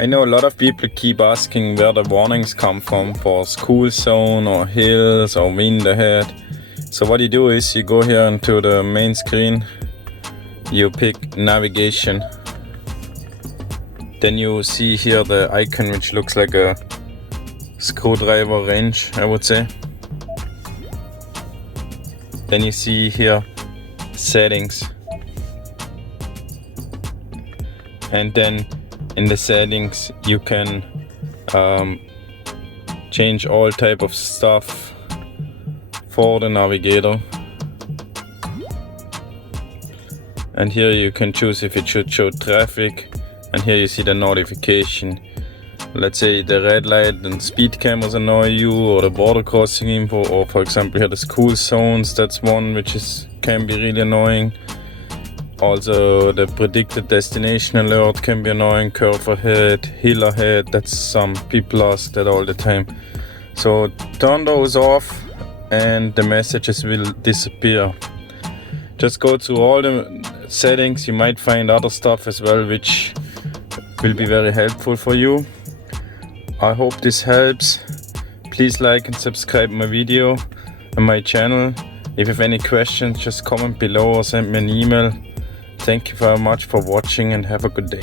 I know a lot of people keep asking where the warnings come from for school zone or hills or wind ahead. So what you do is you go here into the main screen, you pick navigation, then you see here the icon which looks like a screwdriver wrench, I would say. Then you see here settings, and then in the settings you can change all type of stuff for the navigator, and here you can choose if it should show traffic, and here you see the notification. Let's say the red light and speed cameras annoy you, or the border crossing info, or for example here the school zones, that's one which can be really annoying. Also the predicted destination alert can be annoying, curve ahead, hill ahead, that's some people ask that all the time. So turn those off and the messages will disappear. Just go through all the settings, you might find other stuff as well which will be very helpful for you. I hope this helps. Please like and subscribe my video and my channel. If you have any questions, just comment below or send me an email. Thank you very much for watching and have a good day.